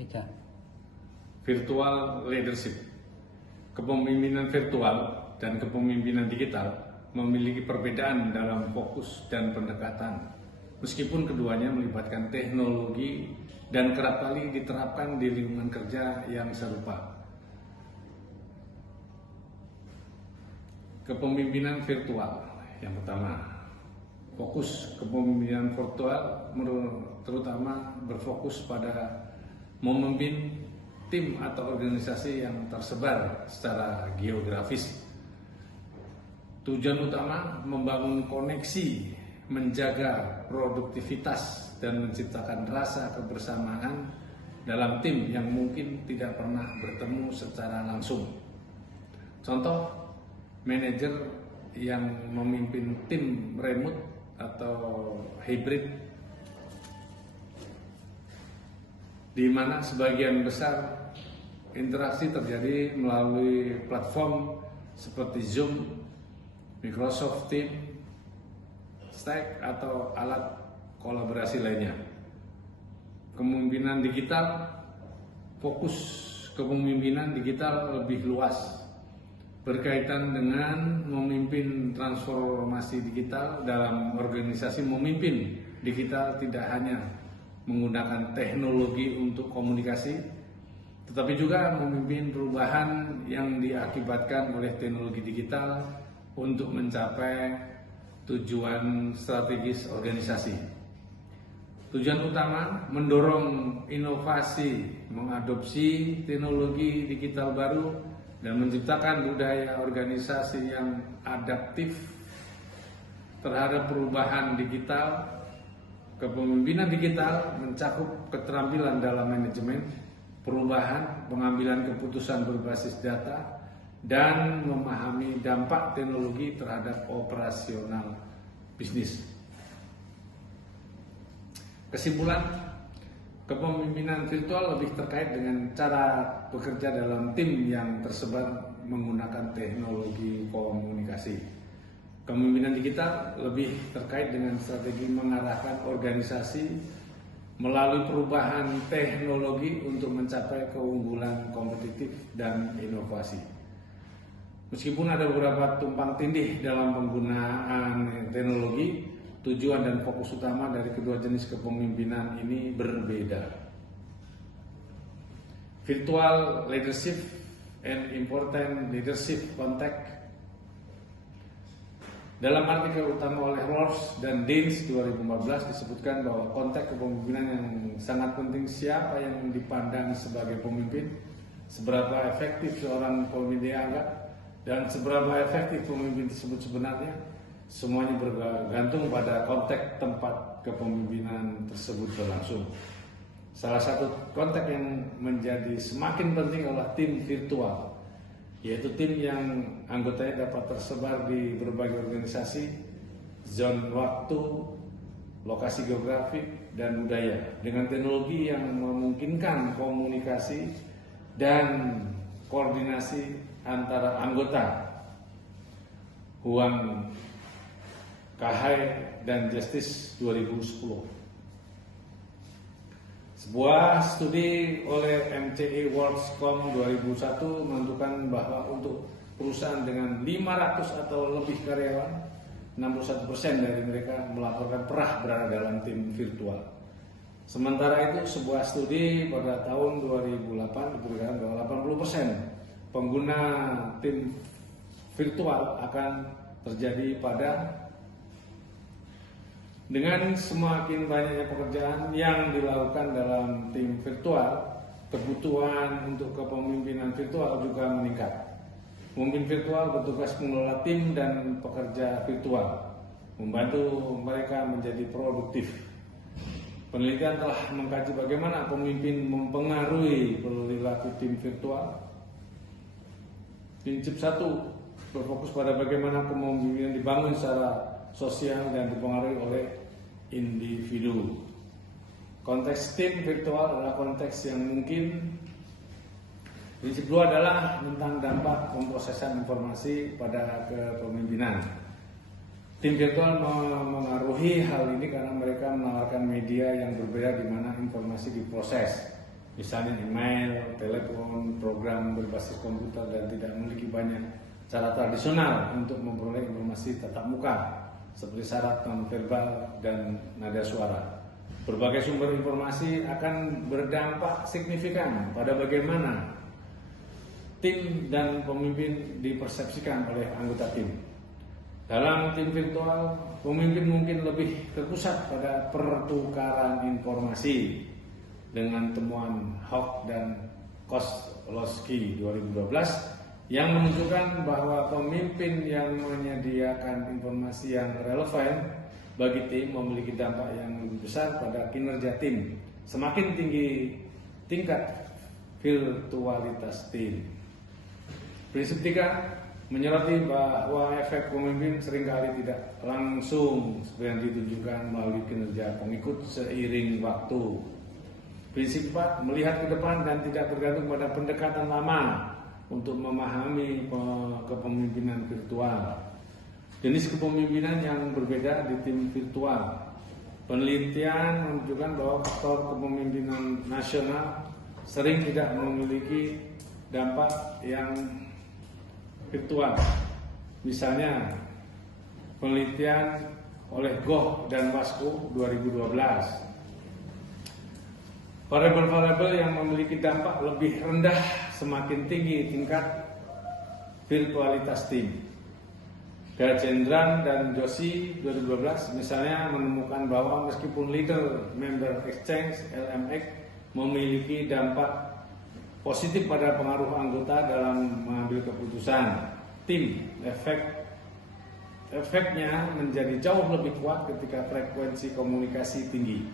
Tiga. Virtual leadership. Kepemimpinan virtual dan kepemimpinan digital memiliki perbedaan dalam fokus dan pendekatan. Meskipun keduanya melibatkan teknologi dan kerap kali diterapkan di lingkungan kerja yang serupa. Kepemimpinan virtual. Yang pertama, fokus kepemimpinan virtual terutama berfokus pada memimpin tim atau organisasi yang tersebar secara geografis. Tujuan utama membangun koneksi, menjaga produktivitas, dan menciptakan rasa kebersamaan dalam tim yang mungkin tidak pernah bertemu secara langsung. Contoh, manajer yang memimpin tim remote atau hybrid, di mana sebagian besar interaksi terjadi melalui platform seperti Zoom, Microsoft Teams, Slack, atau alat kolaborasi lainnya. Kepemimpinan digital, fokus kepemimpinan digital lebih luas, berkaitan dengan memimpin transformasi digital dalam organisasi. Memimpin digital tidak hanya menggunakan teknologi untuk komunikasi, tetapi juga memimpin perubahan yang diakibatkan oleh teknologi digital untuk mencapai tujuan strategis organisasi. Tujuan utama mendorong inovasi, mengadopsi teknologi digital baru, dan menciptakan budaya organisasi yang adaptif terhadap perubahan digital. Kepemimpinan digital mencakup keterampilan dalam manajemen, perubahan, pengambilan keputusan berbasis data, dan memahami dampak teknologi terhadap operasional bisnis. Kesimpulan, kepemimpinan virtual lebih terkait dengan cara bekerja dalam tim yang tersebar menggunakan teknologi komunikasi. Kepemimpinan digital lebih terkait dengan strategi mengarahkan organisasi melalui perubahan teknologi untuk mencapai keunggulan kompetitif dan inovasi. Meskipun ada beberapa tumpang tindih dalam penggunaan teknologi, tujuan dan fokus utama dari kedua jenis kepemimpinan ini berbeda. Virtual leadership and important leadership context. Dalam artikel utama oleh Ross dan Deans 2014 disebutkan bahwa konteks kepemimpinan yang sangat penting siapa yang dipandang sebagai pemimpin, seberapa efektif seorang pemimpin dianggap, dan seberapa efektif pemimpin tersebut sebenarnya, semuanya bergantung pada konteks tempat kepemimpinan tersebut berlangsung. Salah satu konteks yang menjadi semakin penting adalah tim virtual, yaitu tim yang anggotanya dapat tersebar di berbagai organisasi, zona waktu, lokasi geografik, dan budaya, dengan teknologi yang memungkinkan komunikasi dan koordinasi antara anggota. Huang Kahai dan Justice 2010. Sebuah studi oleh MCE WorldScom 2001 menentukan bahwa untuk perusahaan dengan 500 atau lebih karyawan, 61% dari mereka melaporkan pernah berada dalam tim virtual. Sementara itu, sebuah studi pada tahun 2008 diperkirakan bahwa 80% pengguna tim virtual akan terjadi pada. Dengan semakin banyaknya pekerjaan yang dilakukan dalam tim virtual, kebutuhan untuk kepemimpinan virtual juga meningkat. Pemimpin virtual bertugas mengelola tim dan pekerja virtual, membantu mereka menjadi produktif. Penelitian telah mengkaji bagaimana pemimpin mempengaruhi perilaku tim virtual. Prinsip 1 berfokus pada bagaimana kepemimpinan dibangun secara sosial dan dipengaruhi oleh individu. Konteks tim virtual adalah konteks yang mungkin. Prinsip 2 adalah tentang dampak pemrosesan informasi pada kepemimpinan. Tim virtual mengaruhi hal ini karena mereka menawarkan media yang berbeda di mana informasi diproses. misalnya email, telepon, program berbasis komputer, dan tidak memiliki banyak cara tradisional untuk memperoleh informasi tatap muka seperti syarat nonverbal dan nada suara. Berbagai sumber informasi akan berdampak signifikan pada bagaimana tim dan pemimpin dipersepsikan oleh anggota tim. Dalam tim virtual, pemimpin mungkin lebih terpusat pada pertukaran informasi dengan temuan Hawk dan Kozlowski 2012 yang menunjukkan bahwa pemimpin yang menyediakan informasi yang relevan bagi tim memiliki dampak yang lebih besar pada kinerja tim. Semakin tinggi tingkat virtualitas tim. Prinsip 3 menyoroti bahwa efek pemimpin seringkali tidak langsung seperti yang ditunjukkan melalui kinerja pengikut seiring waktu. Prinsip 4 melihat ke depan dan tidak tergantung pada pendekatan lama untuk memahami kepemimpinan virtual. Jenis kepemimpinan yang berbeda di tim virtual. Penelitian menunjukkan bahwa faktor kepemimpinan nasional sering tidak memiliki dampak yang virtual. Misalnya penelitian oleh Goh dan Wasku 2012. Variabel-variabel yang memiliki dampak lebih rendah semakin tinggi tingkat virtualitas tim. Gajendran dan Joshi 2012 misalnya menemukan bahwa meskipun Leader Member Exchange LMX memiliki dampak positif pada pengaruh anggota dalam mengambil keputusan, tim efeknya menjadi jauh lebih kuat ketika frekuensi komunikasi tinggi.